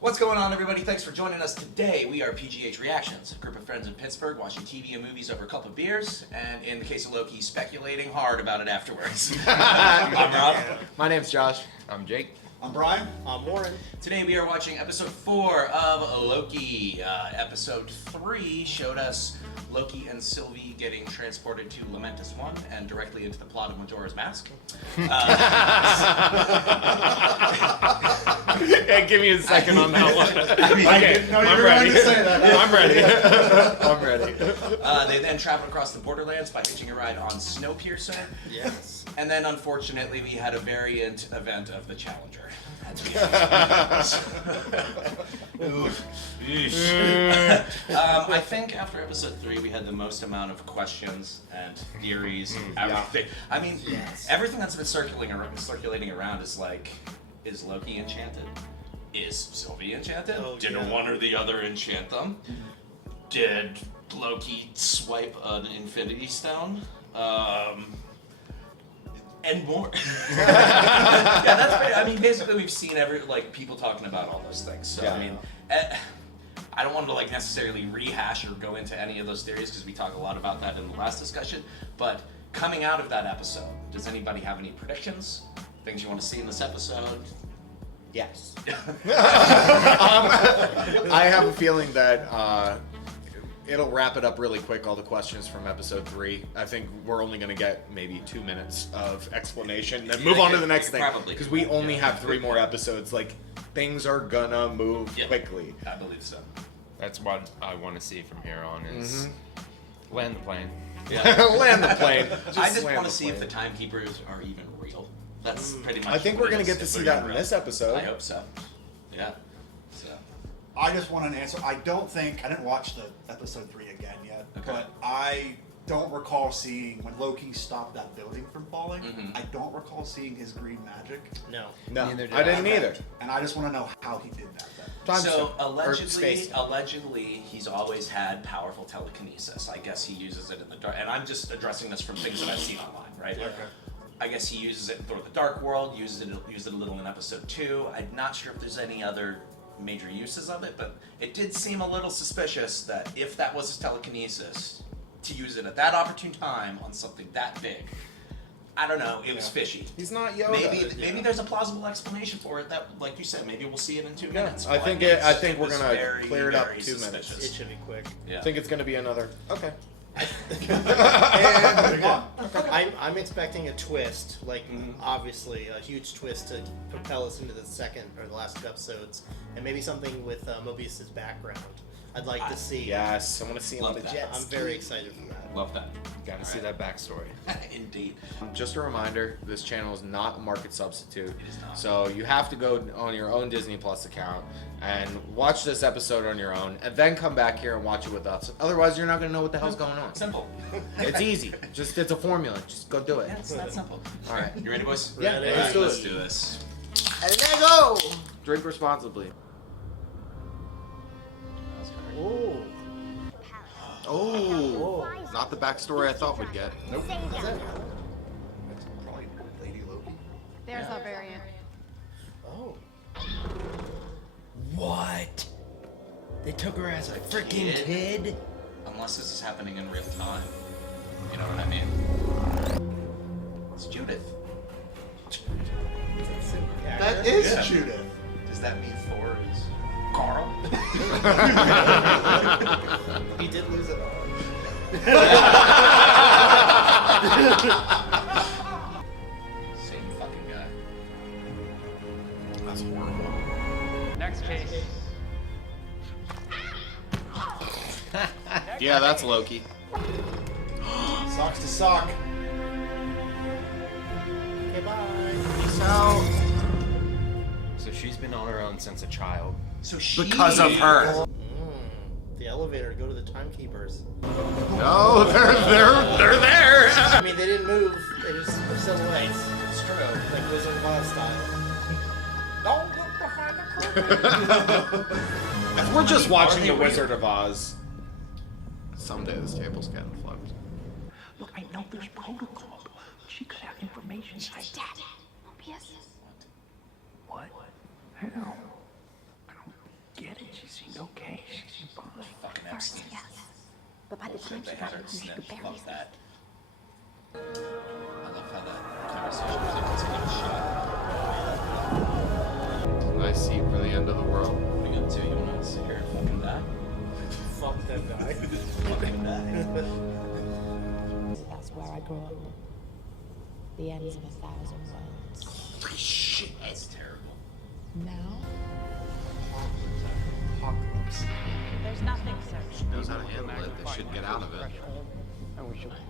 What's going on, everybody? Thanks for joining us today. We are PGH Reactions, a group of friends in Pittsburgh watching TV and movies over a couple of beers, and in the case of Loki, speculating hard about it afterwards. I'm Rob. My name's Josh. I'm Jake. I'm Brian. I'm Warren. Today we are watching episode 4 of Loki. Episode 3 showed us Loki and Sylvie getting transported to Lamentus 1 and directly into the plot of Majora's Mask. Yeah, give me a second on that one. Okay, I'm ready. To say that. I'm ready. I'm ready. They then travel across the borderlands by hitching a ride on Snowpiercer. Yes. And then, unfortunately, we had a variant event of the Challenger. I think after episode 3, we had the most amount of questions and theories. Everything. I mean, everything that's been circulating around is like, is Loki enchanted? Is Sylvie enchanted? Did one or the other enchant them? Did Loki swipe an Infinity Stone? And more. Yeah, that's great. I mean, basically, we've seen people talking about all those things. So I mean, I don't want to necessarily rehash or go into any of those theories because we talked a lot about that in the last discussion. But coming out of that episode, does anybody have any predictions? Things you want to see in this episode? Yes. I have a feeling that it'll wrap it up really quick, all the questions from episode 3. I think we're only going to get maybe 2 minutes of explanation, then move on to the next thing. Because we only have 3 more episodes. Like, things are gonna move quickly. I believe so. That's what I want to see from here on is land the plane. Yeah. Land the plane. I just want to see if the timekeepers are even real. That's pretty much. I think we're going to get to see that in this episode. I hope so. Yeah. So. I just want an answer. I didn't watch the episode 3 again yet, but I don't recall seeing when Loki stopped that building from falling. I don't recall seeing his green magic. No. Neither did I didn't either. And I just want to know how he did that then. So allegedly, he's always had powerful telekinesis. I guess he uses it in the dark. And I'm just addressing this from things that I've seen online, right? Okay. I guess he uses it in Thor: The Dark World. Used it a little in episode 2. I'm not sure if there's any other major uses of it, but it did seem a little suspicious that if that was his telekinesis, to use it at that opportune time on something that big. I don't know. It was fishy. He's not Yoda. Maybe there's a plausible explanation for it. That, like you said, maybe we'll see it in 2 minutes. I think we're gonna clear it up 2 minutes. It should be quick. Yeah. I think it's gonna be another. Okay. I'm expecting a twist, obviously a huge twist to propel us into the second or the last 2 episodes, and maybe something with Mobius's background. I'd like to see. Yes, I want to see him on the jets. I'm very excited for that. Love that. Got to see that backstory. Indeed. Just a reminder, this channel is not a market substitute. It is not. So you have to go on your own Disney Plus account and watch this episode on your own, and then come back here and watch it with us. Otherwise, you're not going to know what the hell's going on. Simple. It's easy. It's a formula. Just go do it. Yeah, it's that simple. All right. You ready, boys? Yeah, Ready. let's do Let's it. do this. And there go. Drink responsibly. Ooh. Oh, not the backstory I thought we'd get. Nope. That's probably Lady Loki. There's our variant. Oh. What? They took her as a freaking kid? Unless this is happening in real time. You know what I mean? It's Judith. That is Yeah. Judith. Does that mean Thor is Carl? He did lose it all. Same fucking guy. That's horrible. Next case. Yeah, that's Loki. Socks to sock. Okay, bye. Peace out. So she's been on her own since a child. So she... Because of her. The elevator to go to the timekeepers. No, they're there. I mean, they didn't move. They just were silhouettes. It's true. Like Wizard of Oz style. Don't look behind the curtain. If we're just watching The Wizard of Oz, someday this table's getting flipped. Look, I know there's protocol. She could have information. Dad, Mobius. What? How? first. Yes. But by the time They she had got her home, she sniff. could barely Love see. that. I love how that conversation was able to get a shot. Nice seat for the end of the world. What are you gonna do? You wanna sit here and fucking die? Fuck that guy. Fucking die. That's where I grew up. The ends of 1,000 worlds. Holy shit. That's terrible. Now, Apocalypse. There's nothing, sir. She knows how to handle it. They should get out of it.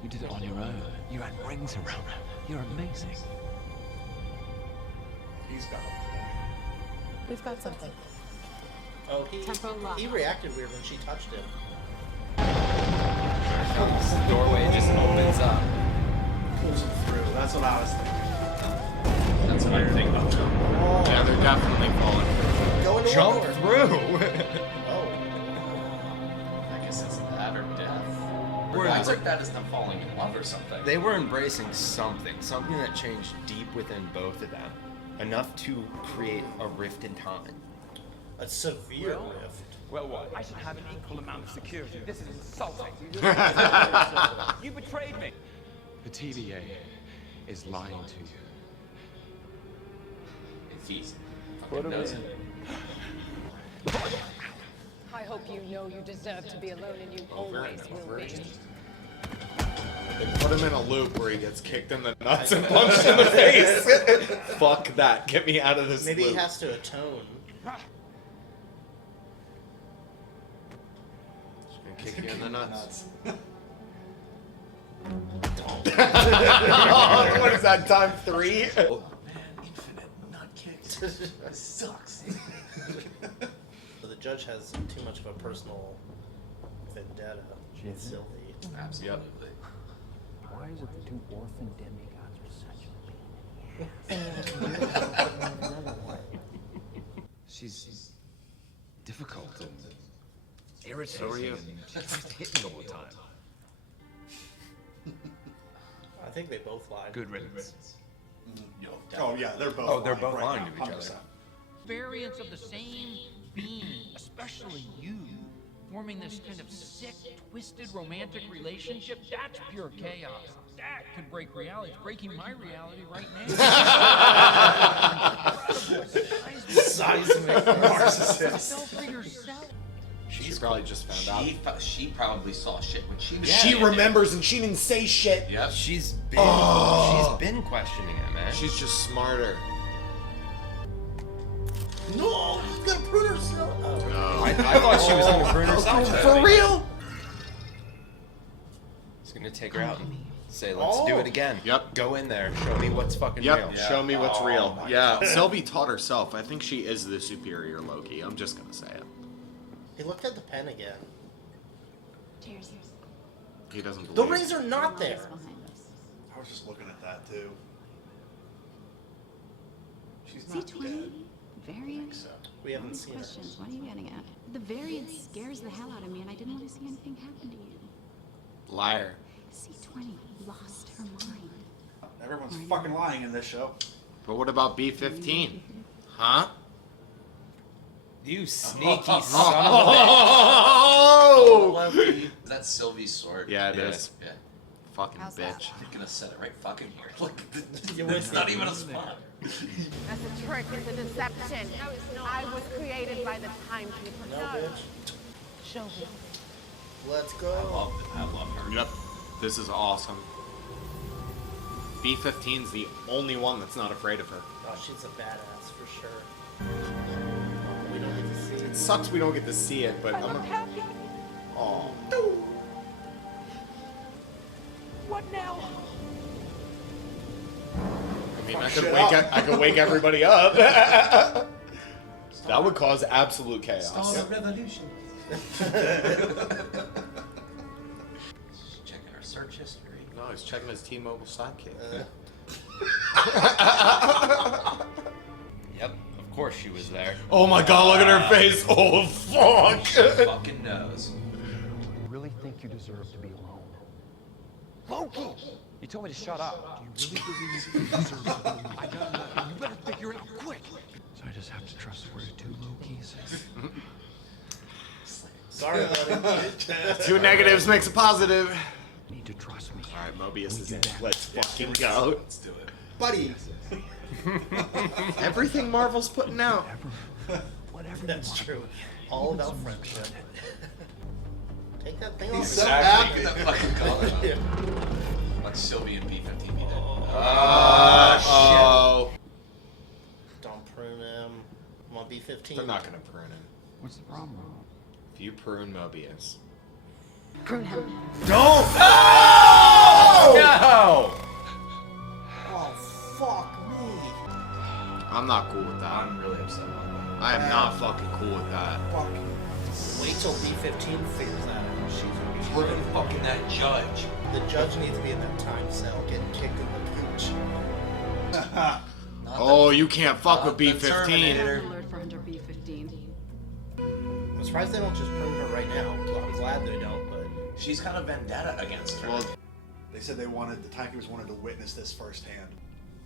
You did it on your own. You had rings around her. You're amazing. He's got we've got something. Oh, Temporal lock. he reacted weird when she touched him. There comes the doorway just opens up. pulls him through. That's what I was thinking. That's what I think. Yeah, they're definitely falling. Go into Jump water. through! Oh. I guess it's that or death. We're I in- took that as them falling in love or something. They were embracing something that changed deep within both of them. Enough to create a rift in time. A severe rift. Well, what? I should have an equal amount of security. This is insulting. You betrayed me. The TVA is lying to you. If he's fucking knows it. I hope you know you deserve to be alone and you always will be. They put him in a loop where he gets kicked in the nuts and punched in the face. Fuck that. Get me out of this Maybe loop. he has to atone. Just gonna kick you in the nuts. What is that, time 3? Oh man, infinite nut kicks. This sucks. The judge has too much of a personal vendetta with Sylvie. Absolutely. Why is it the two orphan demigods are such a She's difficult and irritating and just hitting all the time. I think they both lied. Good riddance. Oh yeah, they're both. Oh, they're lying both right lying now, to each other. 100%. Variants of the same being, especially you, forming this kind of sick, twisted romantic relationship. That's pure chaos. That could break reality. It's breaking my reality right now. Seismic narcissist. For yourself. She probably just found out. She probably saw shit when she was. She remembers and she didn't say shit. Yep. She's been questioning it, man. She's just smarter. No, she's gonna prune herself. Oh. I thought she was gonna prune herself. For real? He's gonna take her out and say, let's do it again. Yep. Go in there. Show me what's fucking Yep. real. Show me what's real. my Yeah. Sylvie taught herself. I think she is the superior Loki. I'm just gonna say it. He looked at the pen again. Cheers. He doesn't believe. The rings are not there. I was just looking at that too. She's See, not 20 dead. variants. We haven't seen her. Questions. What are you getting at? The variant scares the hell out of me, and I didn't want to see anything happen to you. Liar. C20 lost her mind. Everyone's fucking lying in this show. But what about B15? Huh? You sneaky son of a Oh! That's Sylvie's sword. Yeah, it is. Yeah. Fucking How's bitch. that? I'm gonna set it right fucking here. Look, You it's win. not even a spot. That's a trick, it's a deception. I was created by the timekeeper. No, bitch. Show me. Let's I go. love her. Yep. This is awesome. B15's the only one that's not afraid of her. Oh, she's a badass for sure. We don't get to see It it. sucks we don't get to see it, but I'm I'm gonna. happy. Aw. What now? I mean, I could wake everybody up. That would cause absolute chaos. revolution. Checking her search history. No, he's checking his T-Mobile sidekick. Yep, of course she was there. Oh my god, look at her face. Oh, fuck. She fucking knows. You really think you deserve to be alone? Loki! You told me to shut up. Do you really believe you deserve to be alone? I got nothing. You better figure it out quick. So I just have to trust we're two Lokis? Sorry, buddy. 2 negatives makes a positive. You need to trust me. All right, Mobius is in. Let's fucking go. Let's do it. Buddy. Everything Marvel's putting out. Whatever. That's true. All about friendship. Take that thing off. He's so Exactly. happy. Get that fucking collar on. Yeah. Like Sylvie and B-15 be dead. Oh. Don't prune him. I'm on B-15. They're not gonna prune him. What's the problem? If you prune Mobius. Prune him. Don't! No! Oh, fuck me. I'm not cool with that. I'm really upset about that. I am not fucking cool with that. Wait till B-15 figures that out. She's gonna be Prune fucking that judge. The judge needs to be in that time cell getting kicked in the pooch. Oh, you can't fuck with the B-15. Terminator. Alert for Hunter B-15. I'm surprised they don't just prune her right now. I'm glad they don't, but... She's got a vendetta against her. Well, They said the timekeepers wanted to witness this firsthand.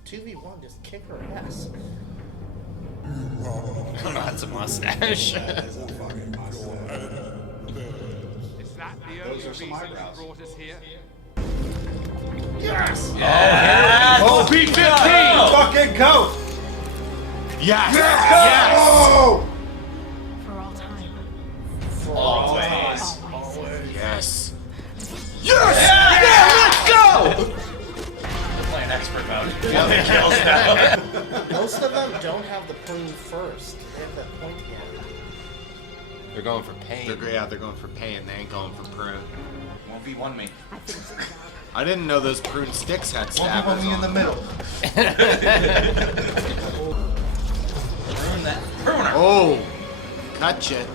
2v1, just kick her ass. That's a mustache. That is a fucking mustache. Is that the Those only are some reason eyebrows. you brought us here? Yes! Yes! oh, B-15! Fucking go! Yes! Oh! For all time. Always. Yes! Yes! Yeah, let's go! We're playing expert mode. Kills now. Most of them don't have the prune first. They have that point again. They're going for pain. They're going for pain. They ain't going for prune. 1v1 me. I didn't know those prune sticks had stabbers 1v1 me in the on. middle. Prune that. Prune her. Oh! Gotcha.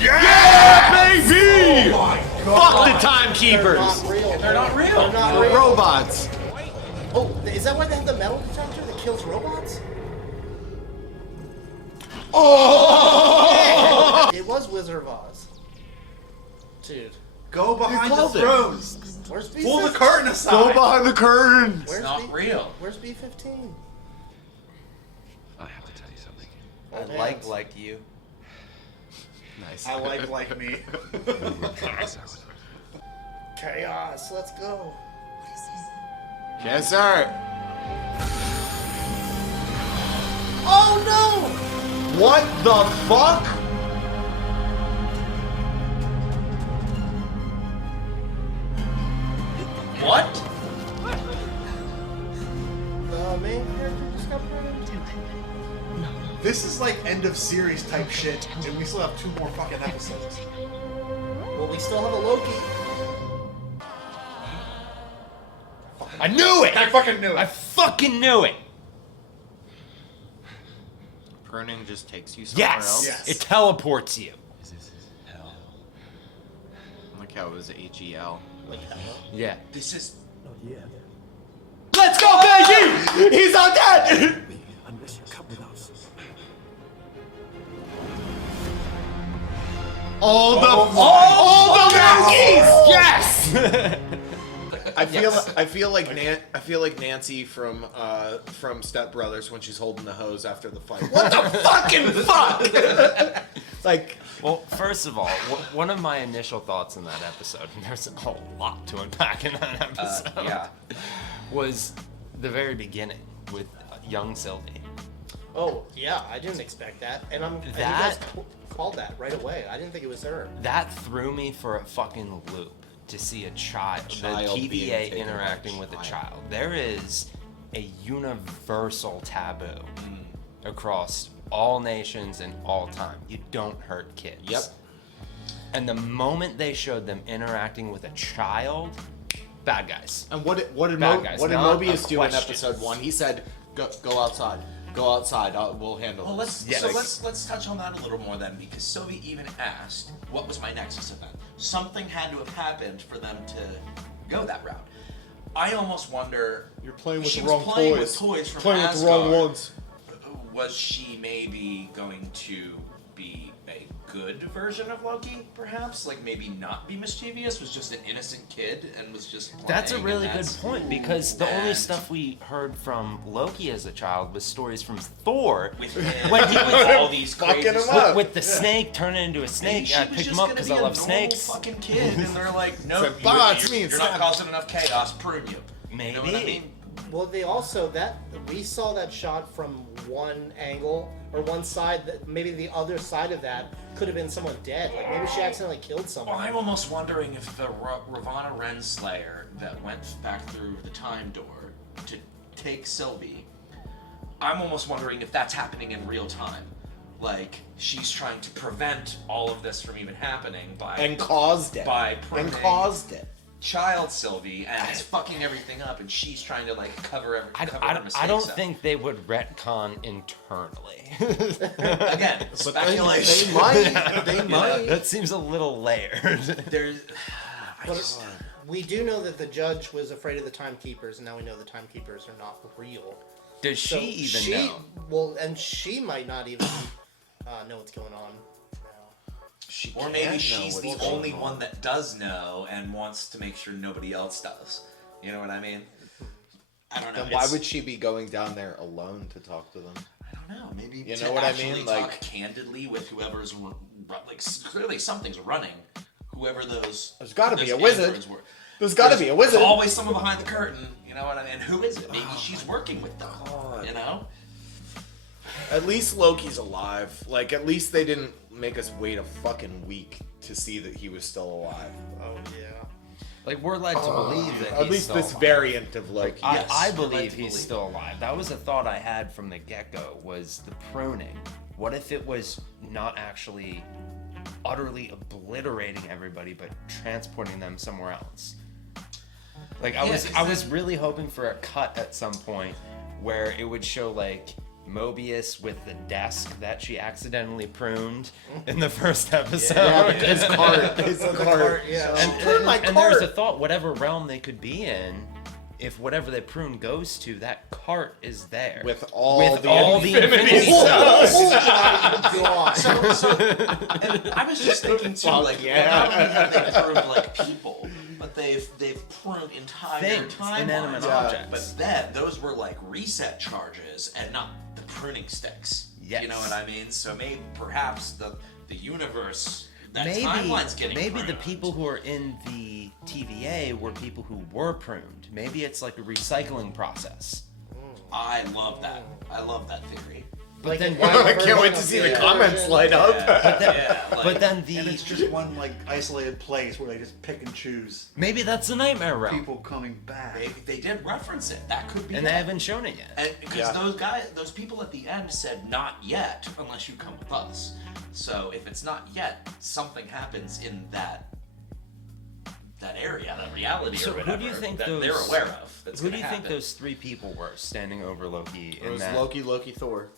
Yeah, baby! Oh my Fuck the They're timekeepers! not real. They're not real. They're not The real. robots. Oh, is that why they have the metal detector that kills robots? Oh! It was Wizard of Oz. Dude. Go behind the called it. thrones. Where's B-15? Pull the curtain aside. Go behind the curtains! It's not real. Where's B-15? I have to tell you something. I like you. Nice. I like me. Chaos, let's go. Yes, sir. Oh no! What the fuck? What? The main character just got brought into This is like end of series type shit, and we still have 2 more fucking episodes. Well, we still have a Loki. I knew it! I fucking knew it. I fucking knew it! Pruning just takes you somewhere else. Yes! It teleports you. Is this hell? Like how it was HEL. Like, Yeah. This is. Let's go, baby! He's on dead! Unless you come with us. All the monkeys! Yes! I feel like Nancy from Step Brothers when she's holding the hose after the fight. What the fucking fuck? Like, Well, first of all, one of my initial thoughts in that episode, and there's a whole lot to unpack in that episode, Yeah. was the very beginning with young Sylvie. oh, yeah, I didn't expect that. And you guys called that right away. I didn't think it was her. That threw me for a fucking loop to see a child the being TVA taken interacting by with a child. There is a universal taboo across all nations and all time. You don't hurt kids. Yep. And the moment they showed them interacting with a child, bad guys. and what did Bad guys, not Mobius a do in question. episode 1? He said, "Go outside. Go outside. We'll handle Well, this." let's touch on that a little more then, because Sylvie even asked, "What was my Nexus event?" Something had to have happened for them to go that route. I almost wonder. You're playing with she the was wrong playing toys. with toys from Playing with the wrong Asgard. ones. Was she maybe going to be a good version of Loki, perhaps. Like maybe not be mischievous, was just an innocent kid and was just playing. That's a really good point, because the only stuff we heard from Loki as a child was stories from Thor. With all these crazy stuff. With the snake turning into a snake. I pick him up because I love snakes. Fucking kid, and they're like, no, you're not causing enough chaos. Prune you. Maybe. You know what I mean? Well, they also we saw that shot from one angle or one side. That maybe the other side of that could have been someone dead. Like maybe she accidentally killed someone. Well, I'm almost wondering if the Ravonna Renslayer that went back through the time door to take Sylvie. I'm almost wondering if that's happening in real time. Like she's trying to prevent all of this from even happening by caused it. Child Sylvie, and it's fucking everything up, and she's trying to like cover her mistakes. I don't think they would retcon internally. Again, speculation. They might. That seems a little layered. We do know that the judge was afraid of the timekeepers, and now we know the timekeepers are not real. Does she even know? Well, and she might not even know what's going on. Or maybe she's the only one that does know and wants to make sure nobody else does. You know what I mean? I don't know. Then why would she be going down there alone to talk to them? I don't know. Maybe you know what I mean? Talk candidly with whoever's like clearly something's running. Whoever those. There's got to be a wizard. There's got to be a wizard. There's always someone behind the curtain. You know what I mean? Who is it? Maybe she's working with them. You know. At least Loki's alive. Like, at least they didn't make us wait a fucking week to see that he was still alive. Oh, yeah. Like, we're led to believe that he's at least still this alive. variant of Loki. Yes, I believe he's still alive. That was a thought I had from the get-go, was the pruning. What if it was not actually utterly obliterating everybody, but transporting them somewhere else? Like, I was really hoping for a cut at some point where it would show, like, Mobius with the desk that she accidentally pruned in the first episode. Yeah, his cart. Yeah. And there's a thought, whatever realm they could be in, if whatever they prune goes to, that cart is there. With all the infinity stones. And I was just thinking too, like, not only have they pruned like people, but they've pruned entire Things, inanimate timelines. objects. But then those were like reset charges and not the pruning sticks. Yes. You know what I mean? So maybe perhaps the universe, that maybe timeline's getting pruned. the people who are in the TVA were people who were pruned. Maybe it's like a recycling process. I love that. I love that theory. But then I can't wait to see the comments light up. But then and it's just one like isolated place where they just pick and choose. Maybe that's the nightmare realm. People coming back. They did reference it. That could be. And they haven't shown it yet. And because those people at the end said not yet, unless you come with us. So if it's not yet, something happens in that area, that reality, So or whatever, who do you think that those, they're aware of. That's who do gonna you think happen. those three people were standing over Loki It in was that? Loki, Thor.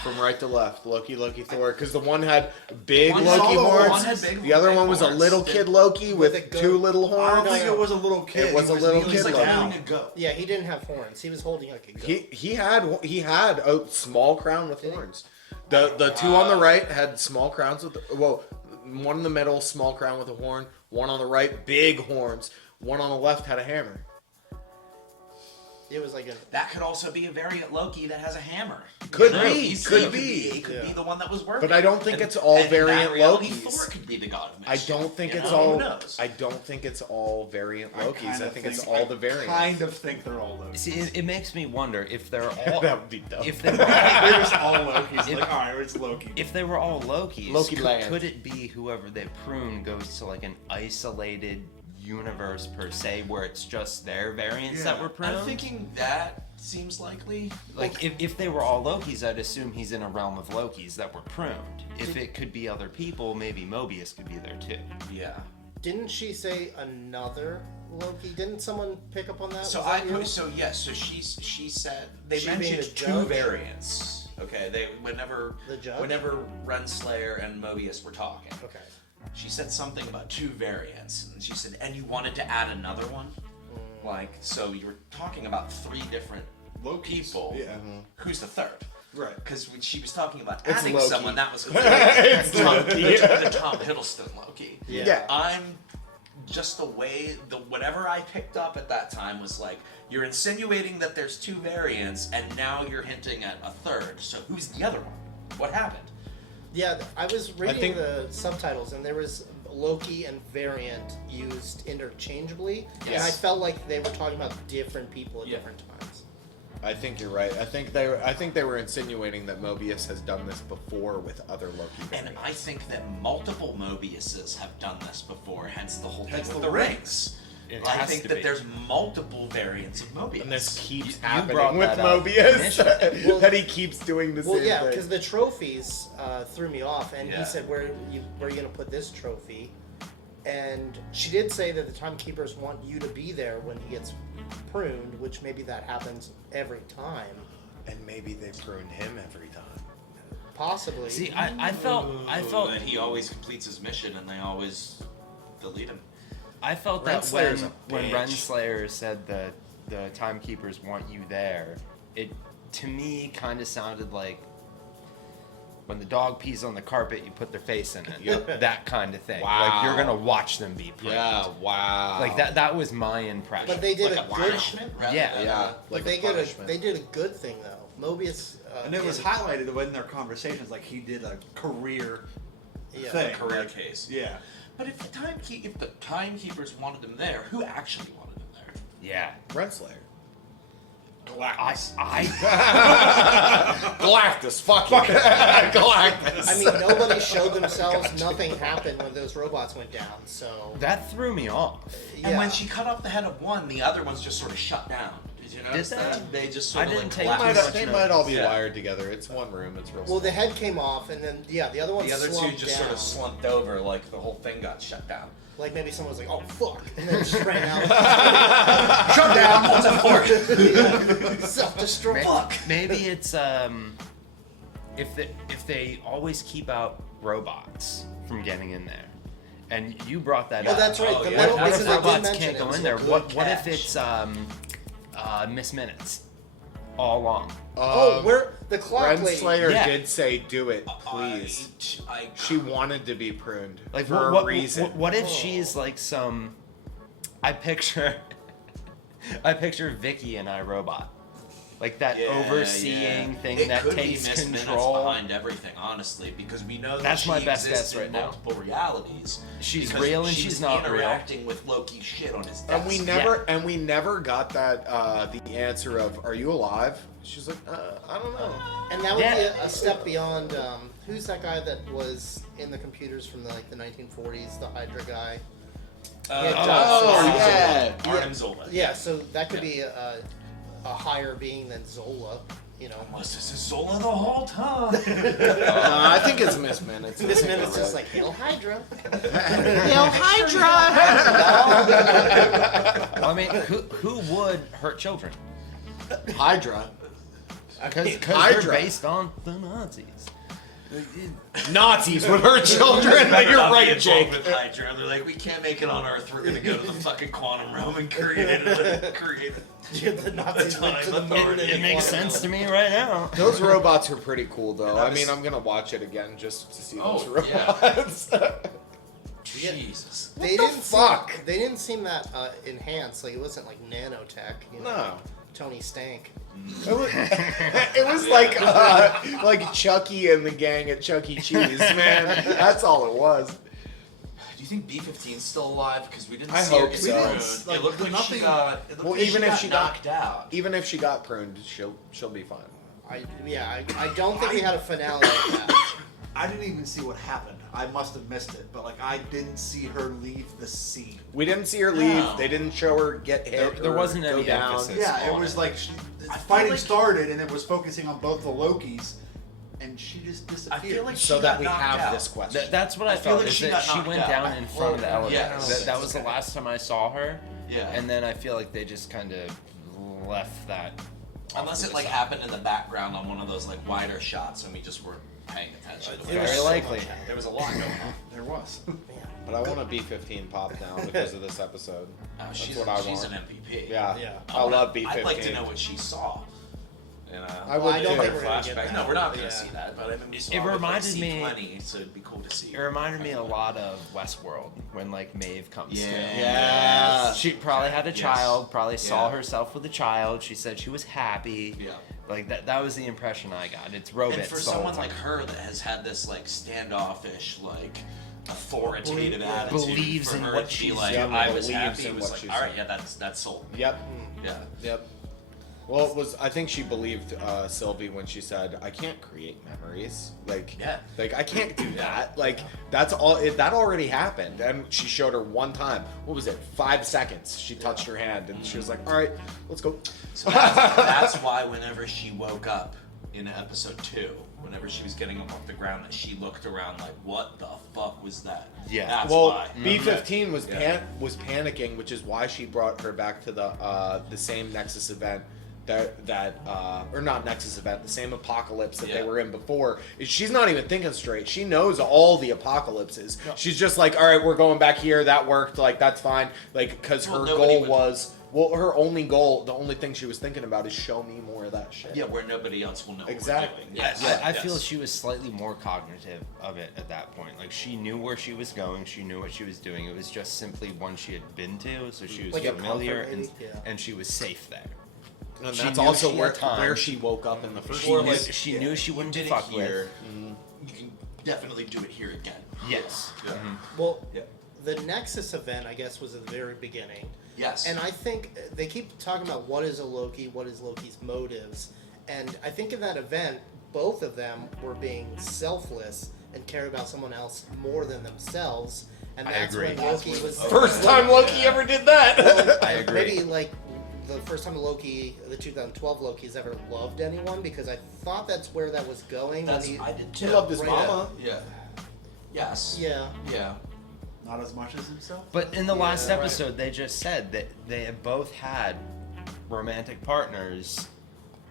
From right to left. Loki, Thor. Because the one had big One Loki had horns. big The other one big was a horns. little kid Loki with two little I horns. don't think it was a little kid. It was a little he was kid like Loki. holding a goat. Yeah, he didn't have horns. He was holding like a goat. He had a small crown with horns. The two on the right had small crowns with one in the middle, small crown with a horn. One on the right, big horns. One on the left had a hammer. It was like That could also be a variant Loki that has a hammer. Could You know, be. He could be the one that was working. But I don't think it's all and in variant that reality, Lokis. Thor could be the god of I mischief. don't think You it's know? all. Who knows? I don't think it's all variant Lokis. kinda I think it's all the variants. I kind of think they're all Lokis. See, it makes me wonder if they're all. That would be dumb. If they were They're just all Lokis. Like, all right, it's Loki. If they were all Lokis, Loki land. could it be whoever they prune goes to like an isolated universe per se, where it's just their variants that were pruned? I'm thinking that seems likely. Like, if they were all Lokis, I'd assume he's in a realm of Lokis that were pruned. If it could be other people, maybe Mobius could be there too. Yeah. Didn't she say another Loki? Didn't someone pick up on that? So Was that you? So she said they She being mentioned the two judge? variants. Okay, whenever The judge? Renslayer and Mobius were talking. Okay. She said something about two variants, and she said, and you wanted to add another one? Like, so you were talking about three different people. Yeah. Who's the third? Right. Because when she was talking about It's adding Loki. someone, that was It's Loki. the Tom Hiddleston Loki. Yeah. I'm just whatever I picked up at that time was like, you're insinuating that there's 2 variants, and now you're hinting at a third. So who's the other one? What happened? Yeah, I was reading the subtitles, and there was Loki and variant used interchangeably, and I felt like they were talking about different people at different times. I think you're right. I think they were insinuating that Mobius has done this before with other Loki variants. And I think that multiple Mobiuses have done this before, hence the whole thing Hence with the the rings. It I has think to that be. there's multiple variants of Mobius. And this keeps You happening brought with that up Mobius. Well, that he keeps doing the Well, same yeah, thing. because the trophies threw me off, and Yeah. he said, "Where are you gonna put this trophy?" And she did say that the timekeepers want you to be there when he gets pruned, which maybe that happens every time. And maybe they pruned him every time. Possibly. See, I felt that he always completes his mission, and they always delete him. I felt that Renslayer's when a bitch. Renslayer said that the timekeepers want you there, it to me kind of sounded like when the dog pees on the carpet, you put their face in it. Yep. That kind of thing. Wow. Like you're gonna watch them be pruned. Yeah, wow. Like that was my impression. But they did Like a a good. punishment? rather Yeah. than Yeah. But Like they a did punishment. they did a good thing though. Mobius. And it was did- highlighted in their conversations, like he did a career Yeah. thing. career like, case. Yeah. But if the timekeepers wanted him there, who actually wanted him there? Yeah. Renslayer. Galactus. Galactus, fuck it. Galactus. I mean, nobody showed themselves. Nothing happened when those robots went down. So That threw me off. And when she cut off the head of one, the other ones just sort of shut down. Did you notice Did they? that? They just sort I of didn't like take collapsed. they might all be Yeah. wired together. It's one room. It's real. well, the head came off, and then the other one The other two slumped just down. sort of slumped over, like the whole thing got shut down. Like maybe someone was like, "Oh fuck," and then just ran out. Shut down, multi-fork. Self-destruct. Fuck. Maybe it's if they always keep out robots from getting in there, and you brought that Oh, up. that's right. Oh, the yeah. metal What if pieces I did robots mention can't it go was in a there? good What if catch. it's Miss Minutes all along? Oh, where the clock lady. Renslayer Yeah. did say, "Do it, please." She wanted to be pruned Like for what a reason. What if she's like some? I picture Vicky and iRobot, like that overseeing thing it that could takes be Miss Minutes control. behind everything, honestly, because we know that That's she my best exists guess right in now. multiple realities. She's because real and she's not real. interacting with Loki's shit on his desk. And we never got that the answer of, "Are you alive?" She's like, "I don't know." And that would be a step beyond. Who's that guy that was in the computers from the 1940s? The Hydra guy. Arnim Zola. Yeah, so that could be a higher being than Zola. You know. Unless this is Zola the whole time. I think it's Miss Minutes. Miss Minutes is like Hail Hydra. Hail Hydra! I mean, who would hurt children? Hydra. Because Hydra. they're based on the Nazis. Nazis would hurt children. You're right, Jake. With Hydra, they're like, we can't make it on Earth. We're gonna go to the fucking quantum realm and create the Nazis went to the moon. It makes sense to me right now. Those robots are pretty cool, though. I mean, I'm gonna watch it again just to see those robots. Jesus. They the didn't fuck? They didn't seem that enhanced. Like it wasn't like nanotech. You know, No. like Tony Stank. It was like Chucky and the gang at Chuck E. Cheese, man. That's all it was. Do you think B-15's still alive? Because we didn't I see her hope get so. pruned. Like, It looked like nothing- she got. It looked Well, like even if she got knocked out. Even if she got pruned, she'll be fine. I don't think we had a finale like that. I didn't even see what happened. I must have missed it, but I didn't see her leave the scene. We didn't see her leave. No. They didn't show her get hit. There or wasn't go any down. emphasis. Yeah, it on was it. like fighting started, and it was focusing on both the Lokis, and she just disappeared. I feel like she So that got we knocked have out. this question. That's what I feel felt. like Is she that got she knocked went out. down in front of the elevator. Yes. That was the last time I saw her. Yeah. And then I feel like they just kind of left that. Unless it happened in the background on one of those wider shots, and we just weren't paying attention. Very likely. There was a lot going on. There was. But I want a B-15 pop now because of this episode. That's She's what I an want. MVP. Yeah. Yeah. I love I'd like to B-15. know what she saw. In a, I would I don't too. think we're gonna get flashback. that. No, we're not going Yeah. to see that, but I mean, we saw It with, reminded like, me- C20, so it'd be cool to see. It reminded me a lot of Westworld when like Maeve comes Yeah. through. Yeah. She probably had a Yes. child, probably saw Yeah. herself with a child. She said she was happy. Yeah. Like that was the impression I got. It's Robits. And for the whole someone time. like her that has had this like standoffish, like authoritative Yeah. attitude, Believes for in her what to be she's like, doing. I was Believes happy. in It was what like, she's all right, doing. yeah, that's sold. Yep. Yeah. Yep. Well, it was. I think she believed Sylvie when she said, "I can't create memories. Like, Yeah. like I can't do that. Like, that's all. That already happened." And she showed her one time. What was it? 5 seconds. She touched her hand, and she was like, "All right, let's go." So that's why whenever she woke up in episode 2, whenever she was getting up off the ground, that she looked around like, what the fuck was that? Yeah. That's Well, why. B-15 was Yeah. was panicking, which is why she brought her back to the same Nexus event or not Nexus event, the same apocalypse that they Yeah. were in before. She's not even thinking straight. She knows all the apocalypses. She's just like, all right, we're going back here. That worked. Like, that's fine. Like, because Well, her nobody goal would- was, well, her only goal, the only thing she was thinking about is show me more of that shit. Yeah, where nobody else will know Exactly. what we're doing. Yes. I yes. feel she was slightly more cognitive of it at that point. Like she knew where she was going, she knew what she was doing. It was just simply one she had been to, so she was Like a familiar comfort and, maybe? Yeah. and she was safe there. And She that's knew also she where, had time. where she woke up in the first She Or knew, place. she knew she wouldn't did be it fucked here. with. You can definitely do it here again. Yes. Yeah. Well, Yeah. the Nexus event, I guess, was at the very beginning. Yes. And I think they keep talking about what is a Loki, what is Loki's motives. And I think in that event, both of them were being selfless and care about someone else more than themselves. And I that's agree. when That's Loki was First time Loki ever did that. I agree. Maybe like the first time Loki, the 2012 Loki's ever loved anyone, because I thought that's where that was going. That's, when I did He too. loved his Right mama. Yeah. Yes. Yeah. Yeah. Not as much as himself. But in the last Yeah, right. episode, they just said that they had both had romantic partners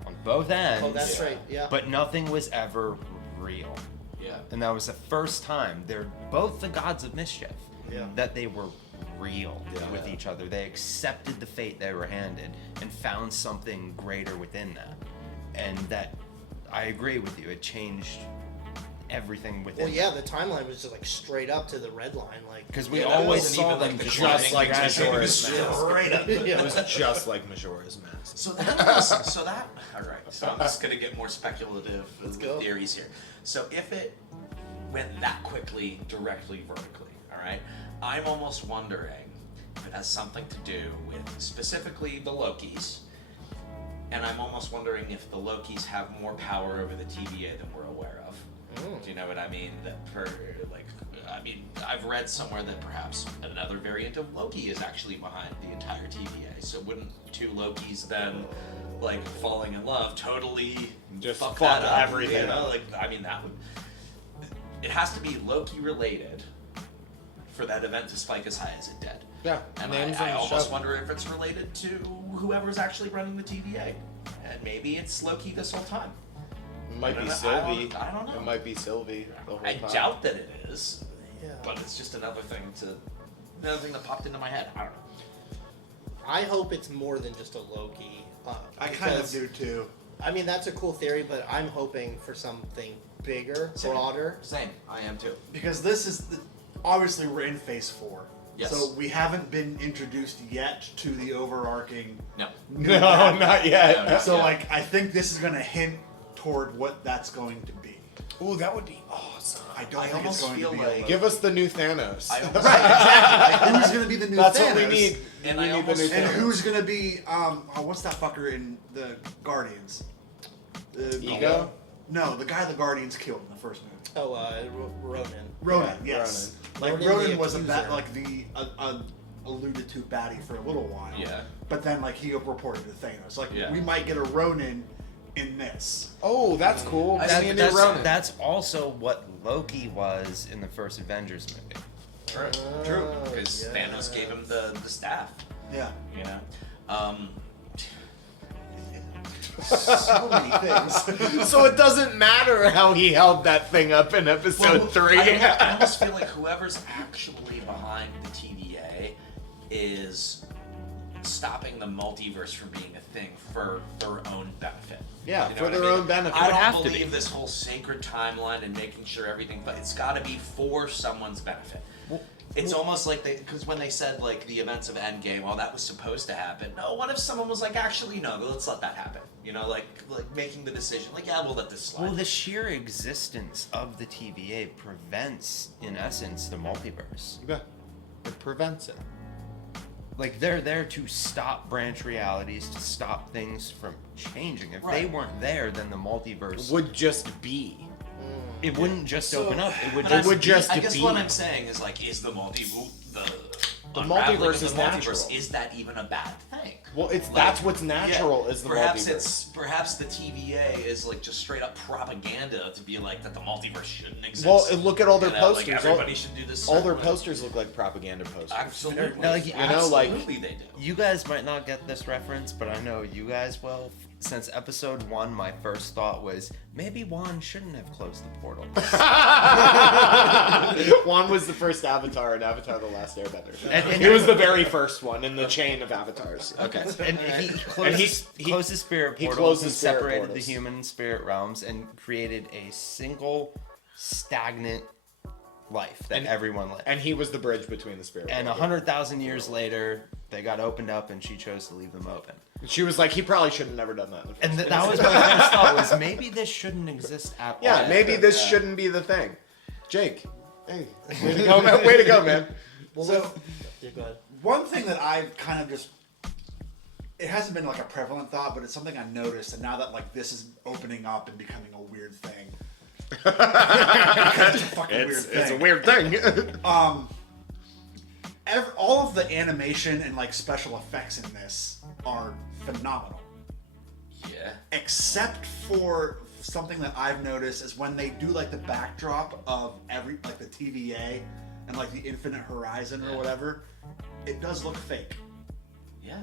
on both ends. Oh, that's right. Yeah. But nothing was ever real. Yeah. And that was the first time they're both the gods of mischief. Yeah. That they were real Yeah. with each other. They accepted the fate they were handed and found something greater within that. And that, I agree with you, it changed everything within Well, yeah, the timeline was just like straight up to the red line, like because we Yeah, that always wasn't saw even, them like, the just climbing like gradually Majora's Mask. Straight up. It was just like Majora's Mask. So that. All right. So I'm just gonna get more speculative with go. theories here. So if it went that quickly, directly vertically, all right, I'm almost wondering if it has something to do with specifically the Lokis, and I'm almost wondering if the Lokis have more power over the TVA than we're aware of. Do you know what I mean? I've read somewhere that perhaps another variant of Loki is actually behind the entire TVA. So wouldn't two Lokis then, like, falling in love totally Just fuck fuck that up? everything You know? up. Like, I mean, that would. It has to be Loki related for that event to spike as high as it did. Yeah. And names I on the almost show. wonder if it's related to whoever's actually running the TVA. And maybe it's Loki this whole time. It might be I don't- Sylvie. I don't know. It might be Sylvie the whole I time. doubt that it is, yeah. but it's just another thing that popped into my head. I don't know. I hope it's more than just a Loki. I kind of because- do too. I mean, that's a cool theory, but I'm hoping for something bigger, Same. broader. Same. I am too. Because this is obviously we're in phase 4. Yes. So we haven't been introduced yet to the overarching. No. No, not yet. No, So yeah. like I think this is gonna hint toward what that's going to be. Ooh, that would be awesome. I don't I think it's almost going feel to be like- a Give us the new Thanos. I almost, Exactly. Like, who's gonna be the new That's Thanos? what we need. And we I need the new almost- And Thanos. who's gonna be what's that fucker in the Guardians? The Ego? No, the guy the Guardians killed in the first movie. Oh, Ronan. Ronan, Yeah, yes. Ronan. Like Ronan Ronan the was accuser. like the alluded to baddie for a little while. Yeah. But then like he reported to Thanos. Like Yeah. we might get a Ronan in this. Oh, that's cool. That- Give me a new Ronan. That's also what Loki was in the first Avengers movie. True. True. Because Thanos gave him the staff. Yeah. You know. So many things. So it doesn't matter how he held that thing up in episode 3. I almost feel like whoever's actually behind the TVA is stopping the multiverse from being a thing for their own benefit. Yeah, You know for what their I mean? own benefit. I It would have don't to believe be. this whole sacred timeline and making sure everything, but it's got to be for someone's benefit. It's almost like because when they said like the events of Endgame, well, that was supposed to happen. No, what if someone was like, actually, no, let's let that happen. You know, like making the decision, like, yeah, we'll let this slide. Well, the sheer existence of the TVA prevents, in essence, the multiverse. Yeah, it prevents it. Like, they're there to stop branch realities, to stop things from changing. If they weren't there, then the multiverse Would just be. It wouldn't just open up. It would But just. would just I guess be. what I'm saying is like, is the unraveling multiverse of is the multiverse, natural. Is that even a bad thing? Well, it's Like, that's what's natural is the perhaps multiverse. perhaps the TVA is like just straight up propaganda to be like that the multiverse shouldn't exist. Well, look at all their You know, posters. Like everybody should do this. All their certain way. posters look like propaganda posters. Absolutely. No, like, You know, like- Absolutely they do. You guys might not get this reference, but I know you guys will. Since episode 1, my first thought was maybe Juan shouldn't have closed the portal. Juan was the first Avatar in Avatar: The Last Airbender. And He was the very first one in the chain of avatars. Okay. And he closed, And closed his spirit he portals closed and his spirit separated portals. the human and spirit realms and created a single stagnant life that everyone lived. And he was the bridge between the spirit. And world. 100,000 years later, they got opened up, and she chose to leave them open. She was like, he probably should have never done that. In the first And place. that was my first thought: was maybe this shouldn't exist at all. Yeah, maybe this shouldn't be the thing. Jake, hey, way to go, man! Way to go, man. So, Yeah, go ahead. one thing that I've kind of just, it hasn't been like a prevalent thought, but it's something I noticed, and now that like this is opening up and becoming a weird thing. Because it's a fucking weird thing. It's a weird thing. All of the animation and like special effects in this are phenomenal. Yeah. Except for something that I've noticed is when they do like the backdrop of like the TVA and like the Infinite Horizon or whatever, it does look fake. Yeah.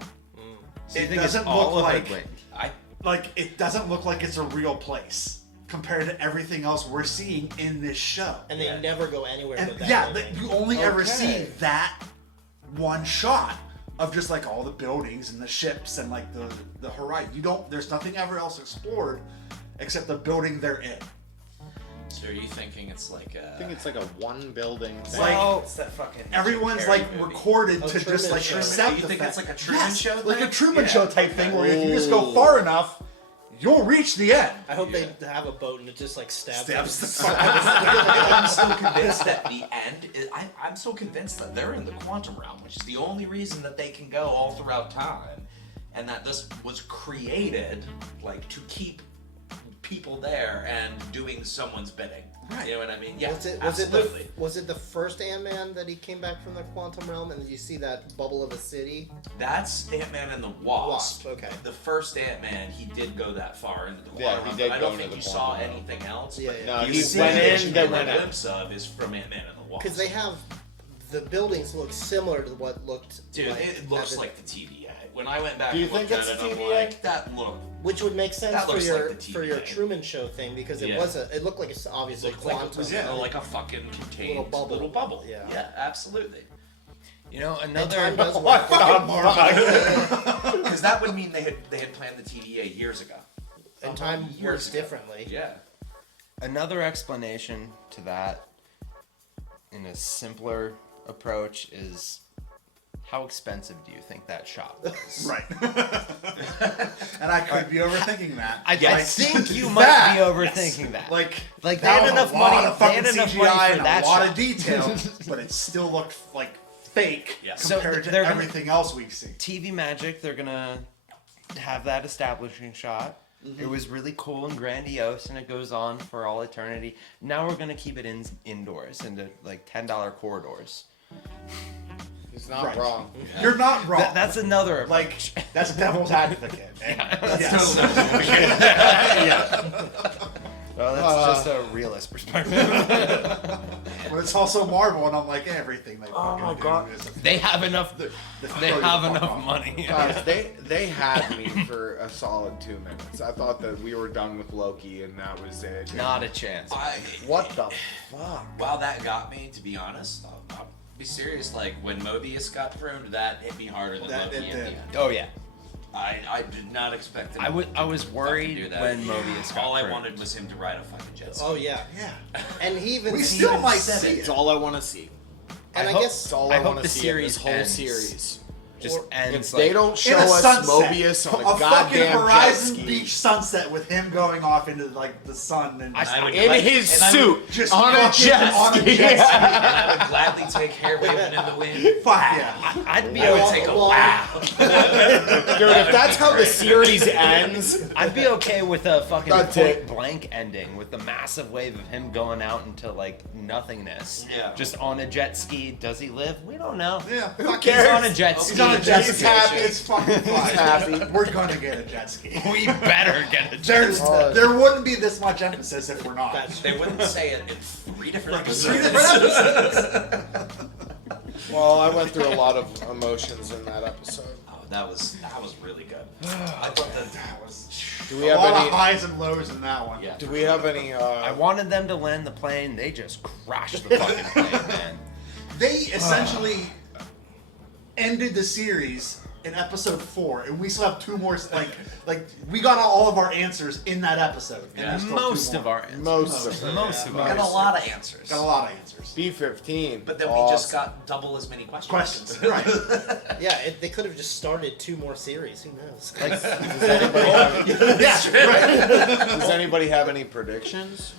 So you It think it's doesn't all look a like hoodwink? it doesn't look like it's a real place compared to everything else we're seeing in this show. And they never go anywhere And but that yeah, building. you only ever Okay. see that one shot of just like all the buildings and the ships and like the horizon. There's nothing ever else explored except the building they're in. So are you thinking it's like I think it's like a one building thing. Like it's that fucking everyone's Carrey like movie. recorded Oh, to Truman just like Show. accept You the think fact. it's like a Truman Yes, Show like a thing? Truman Yeah, Show type okay. thing where if you just go far enough, you'll reach the end. I hope they have a boat and it just like stabs the them. fuck I'm so convinced that the end is, I'm so convinced that they're in the quantum realm, which is the only reason that they can go all throughout time, and that this was created like to keep people there and doing someone's bidding. Right. You know what I mean? Yeah. Was absolutely. it the first Ant-Man that he came back from the quantum realm and you see that bubble of a city? That's Ant-Man and the Wasp. Wasp, okay. The first Ant-Man, he did go that far into the Yeah, quantum he realm, did but I go don't into think the you saw quantum realm. anything else. Yeah, but yeah. No, the he scene went that in, you then get went a out. glimpse of is from Ant-Man and the Wasp. Because they have the buildings look similar to what looked. Dude, like, it looks like the TVA. When I went back Do you and looked think at it's it, the I'm TVA? like, that look. which would make sense That for looks your like the for your TVA. Truman Show thing because it Yeah. was it looked like it's obviously Looked like it quantum. was like a fucking contained Little bubble. Yeah. Yeah. Yeah, absolutely. You know, And another. time does work. Because that would mean they had planned the TVA years ago. And time Years works ago. differently. Yeah. Another explanation to that, in a simpler approach, is how expensive do you think that shot was? Right. And I could be overthinking that. I Like, think you might that, be overthinking that. Like they that had was enough a lot money. of They fucking had enough CGI money for and that a lot shot. of detail, but it still looked like fake Yeah. So compared to they're gonna- everything else we've seen. TV Magic, they're gonna have that establishing shot. It was really cool and grandiose, and it goes on for all eternity. Now we're gonna keep it indoors into like $10 corridors. He's not Right. wrong. You're not wrong. That's another like that's devil's advocate. And yes. Well, that's just a realist perspective. But it's also Marvel, and I'm like everything they Oh fucking my do God. is They have enough. They have enough money. Guys, they had me for a solid 2 minutes. I thought that we were done with Loki and that was it. Not a chance. What the fuck? While that got me, to be honest, be serious, like when Mobius got thrown, that hit me harder than That Loki it at the did. end. Oh yeah. I did not expect him. I was to worried do that. when Mobius got All I thrown. wanted was him to ride a fucking jet ski. Oh yeah. Yeah. And he even We still might said see it. It's all I want to see. And I hope- guess It's all I I, hope want the to see in series this whole ends. series. Just ends If like they don't show In a us sunset. Mobius on a fucking goddamn jet Horizon ski Beach sunset with him going off into like the sun and I would in glad- his and I would suit just on a fucking jet on a ski. jet ski. And I would gladly take hair waving in the wind. Fuck yeah. I'd be I would okay. take a well, wow. Dude, if that's how the series ends, I'd be okay with a fucking That's point it. blank ending with the massive wave of him going out into like nothingness. Yeah. Just on a jet ski. Does he live? We don't know. Yeah. Who Fuck He's cares? on a jet ski. He's on a jet He's ski. happy. It's fucking fine. happy. We're gonna get a jet ski. We better get a jet There's, ski. there wouldn't be this much emphasis if we're not. They wouldn't say it in 3 different episodes. 3 different episodes. well, I went through a lot of emotions in that episode. Oh, that was really good. I thought That was Do we a have lot any? of highs and lows in that one. Yeah. Do we have any? I wanted them to land the plane. They just crashed the fucking plane, man. They essentially ended the series in episode 4, and we still have 2 more. Like we got all of our answers in that episode. And Yeah. there's still 2 Most of more. our answers. Most of them. Most of We our got a lot of answers. Got a lot of answers. B-15. But then we just got double as many questions. Questions, right? Yeah, they could have just started 2 more series. Who knows? Does anybody have, Yeah, right. does anybody have any predictions?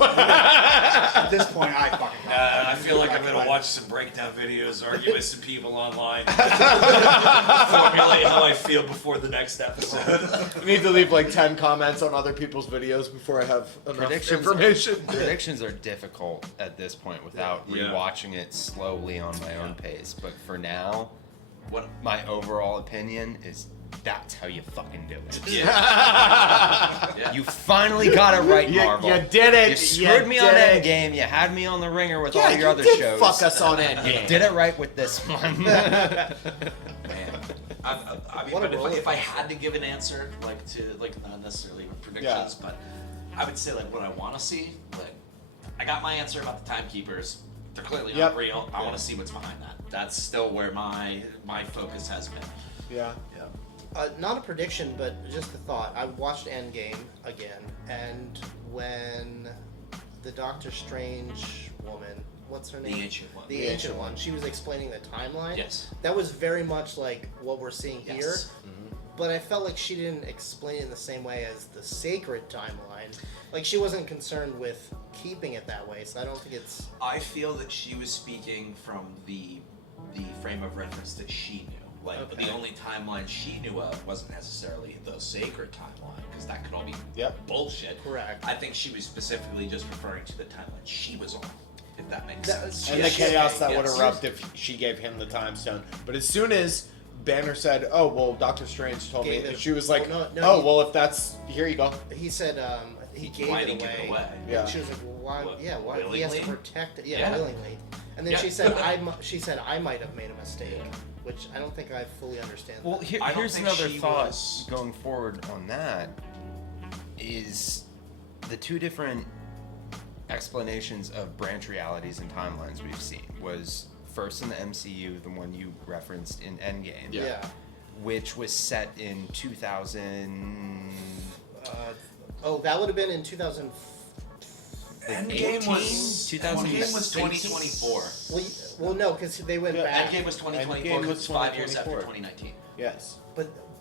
At this point, I fucking. I feel like I'm gonna watch some breakdown videos, argue with some people online, formulate how I feel before the next episode. I need to leave like 10 comments on other people's videos before I have enough information. Predictions are difficult at this point without Yeah. rewatching it slowly on my own pace. But for now, What? my overall opinion is that's how you fucking do it. Yeah. You finally got it right, Marvel. You did it. You screwed me on did it. Endgame. You had me on the ringer with Yeah, all your you other did shows. fuck us on You Endgame. did it right with this one. Man. I mean, What a but roller if I coaster. had to give an answer, like to not necessarily predictions, but I would say like what I want to see. Like, I got my answer about the timekeepers. They're clearly not Yep. real. I want to see what's behind that. That's still where my focus has been. Yeah. Not a prediction, but just a thought. I watched Endgame again, and when the Doctor Strange woman, what's her The name? ancient one. The ancient one. She was explaining the timeline. Yes. That was very much like what we're seeing here. Yes. But I felt like she didn't explain it in the same way as the sacred timeline. Like she wasn't concerned with keeping it that way, so I don't think it's. I feel that she was speaking from the frame of reference that she knew. Like Okay. the only timeline she knew of wasn't necessarily the sacred timeline, because that could all be bullshit. Correct. I think she was specifically just referring to the timeline she was on, if that makes sense. And the chaos that would Yes. erupt if she gave him the time stone. But as soon as Banner said, "Oh well, Doctor Strange told me," Gave it- and she was like, Oh, no, "Oh he- well, if that's here you go." He said he gave Why it did he away. give it away? Yeah. And she was like, well, why? What, Yeah, why? He has to willingly? protect it. Yeah, Yeah. willingly. And then Yeah. she said, she said I might have made a mistake, which I don't think I fully understand. Well, that. I don't here's think another she thought was- going forward on that is the 2 different explanations of branch realities and timelines we've seen was first in the MCU, the one you referenced in Endgame, Yeah. which was set in 2000. That would have been in 2000. Endgame was 2018? 2024. Well, no, because they went back. Endgame was 2024 Endgame because was it's 5 years after 2024. 2019. Yes.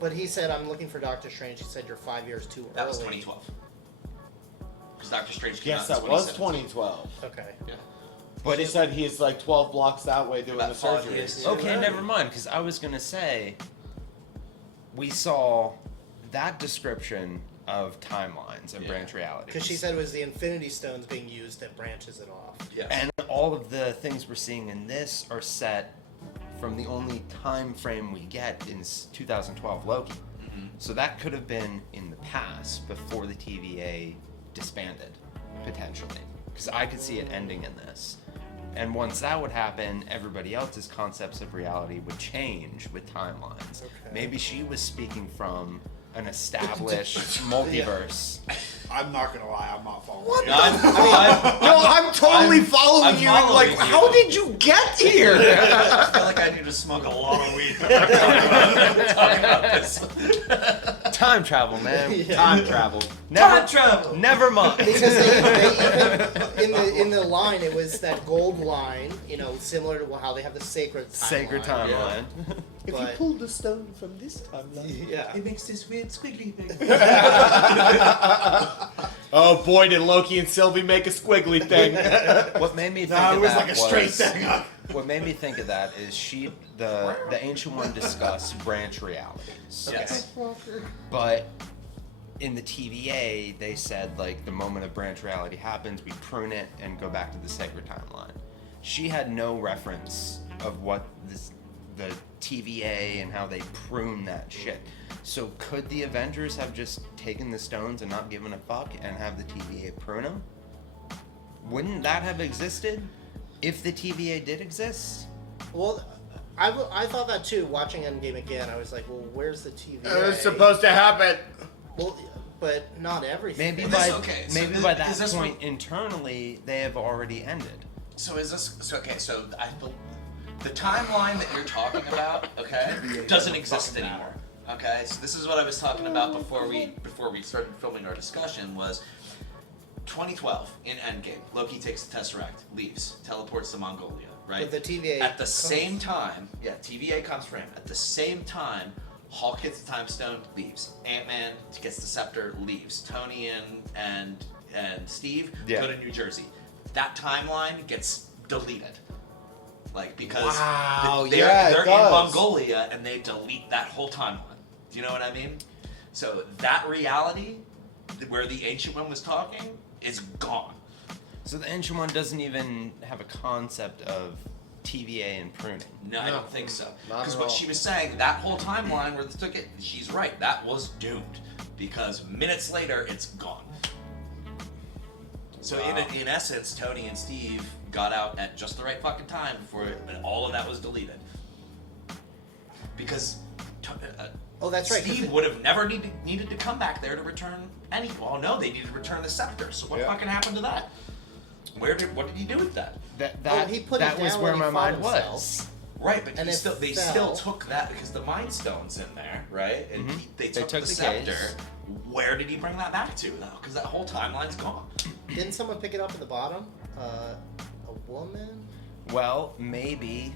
But he said, I'm looking for Doctor Strange. He said, you're 5 years too early. That was 2012. Because Doctor Strange came Yes, out in that was 2017. 2012. Okay. Yeah. But he said he's like 12 blocks that way doing About the 5 surgery. years. Okay, never mind, because I was gonna say we saw that description of timelines and branch realities. Because she said it was the Infinity Stones being used that branches it off. Yes. And all of the things we're seeing in this are set from the only time frame we get in 2012 Loki. Mm-hmm. So that could have been in the past before the TVA disbanded, potentially. Because I could see it ending in this. And once that would happen, everybody else's concepts of reality would change with timelines. Okay. Maybe she was speaking from an established multiverse I'm not gonna lie, I'm not following What you. the I'm totally following you. following Like, you. how did you get here? I feel like I need to smoke a lot of weed before talking about this. Time travel, man. Yeah. Time travel. Never, Time travel! Never mind. Because they even in the line, it was that gold line, you know, similar to how they have the sacred timeline. Sacred timeline. If But- you pull the stone from this timeline, Yeah. It makes this weird squiggly thing. oh boy, did Loki and Sylvie make a squiggly thing. What made me think No, of it was that like a straight thing. What made me think of that is the Ancient One discussed branch realities. Yes. But in the TVA, they said like the moment a branch reality happens, we prune it and go back to the sacred timeline. She had no reference of what the TVA and how they prune that shit. So could the Avengers have just taken the stones and not given a fuck and have the TVA prune them? Wouldn't that have existed if the TVA did exist? Well, I thought that too. Watching Endgame again, I was like, well, where's the TVA? It's supposed to happen. Well, but not everything. Maybe by that point internally they have already ended. So is this so the timeline that you're talking about, okay, doesn't exist anymore. Okay? So this is what I was talking about before we started filming our discussion was 2012 in Endgame. Loki takes the Tesseract, leaves, teleports to Mongolia, right? But the TVA at the same time, TVA comes for him. At the same time, Hulk gets the Time Stone, leaves. Ant-Man gets the Scepter, leaves. Tony and Steve go to New Jersey. That timeline gets deleted. Like, because they're in Mongolia and they delete that whole timeline. Do you know what I mean? So that reality where the Ancient One was talking is gone. So the Ancient One doesn't even have a concept of TVA and pruning. No, I don't think so. Not Because at what all. she was saying, that whole timeline where they took it, she's right. That was doomed. Because minutes later, it's gone. So in essence, Tony and Steve got out at just the right fucking time before all of that was deleted. Because that's right. Steve would have never needed to come back there to return any. Well, no, they needed to return the scepter. So what fucking happened to that? What did he do with that? He put that it was down where when my he mind fought was. himself. Right, but And they it still fell. took that because the Mind Stone's in there, right? And they took the the scepter. case. Where did he bring that back to, though? Because that whole timeline's gone. Didn't someone pick it up at the bottom? A woman? Well, maybe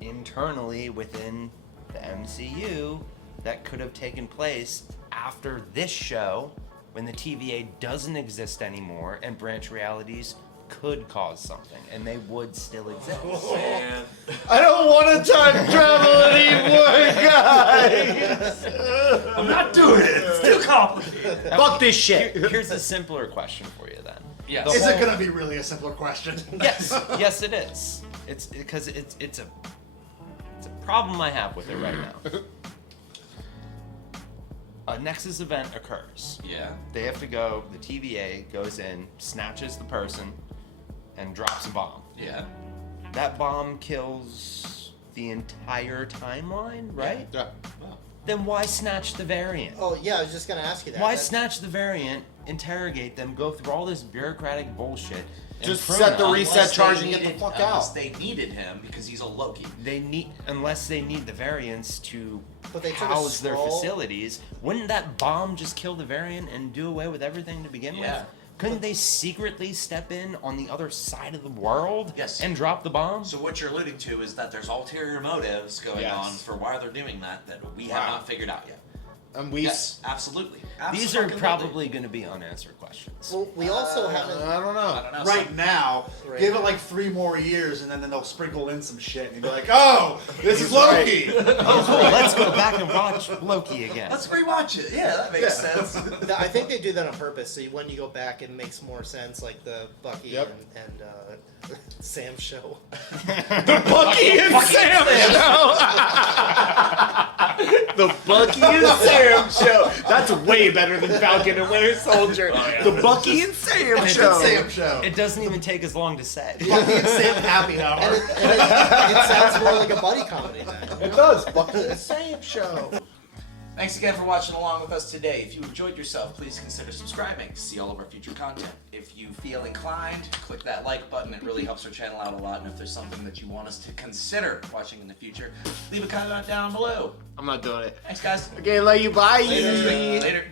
internally within the MCU, that could have taken place after this show when the TVA doesn't exist anymore and branch realities could cause something and they would still exist. Man. I don't want to time travel anymore, guys. I'm not doing it. It's too complicated. Fuck this shit. Here's a simpler question for you then. Yes. The Is it whole- gonna be really a simpler question? Yes, it is. It's because it's a problem I have with it right now. A Nexus event occurs. Yeah. They have to go. The TVA goes in, snatches the person, and drops a bomb. Yeah. That bomb kills the entire timeline, right? Yeah. Then why snatch the variant? Oh yeah, I was just gonna ask you that. Why That- snatch the variant, interrogate them, go through all this bureaucratic bullshit, and Just prune set the them? reset charge and get the fuck Unless out. they needed him because he's a Loki. Unless they need the variants to But they took a house their scroll. facilities, wouldn't that bomb just kill the variant and do away with everything to begin Yeah. with? Couldn't they secretly step in on the other side of the world Yes. and drop the bomb? So what you're alluding to is that there's ulterior motives going Yes. on for why they're doing that we have not figured out yet. And we. Yes, absolutely. These are probably going to be unanswered questions. Well, we also haven't. I don't know. I don't know. Right now, Right give now. it like 3 more years, and then they'll sprinkle in some shit, and you'll be like, "Oh, this is Loki." Oh, let's go back and watch Loki again. Let's rewatch it. Yeah, that makes sense. I think they do that on purpose. So when you go back, it makes more sense, like the Bucky Yep. and Sam show. The Bucky and Sam show. The Bucky and Sam show. That's way better than Falcon and Winter Soldier. The Bucky and Sam Bucky show. and Sam show. It doesn't even take as long to say. Bucky and Sam happy hour. And it sounds more like a buddy comedy then. It does. Bucky and Sam show. Thanks again for watching along with us today. If you enjoyed yourself, please consider subscribing to see all of our future content. If you feel inclined, click that like button. It really helps our channel out a lot. And if there's something that you want us to consider watching in the future, leave a comment down below. I'm not doing it. Thanks, guys. Okay, love you. Bye. Later.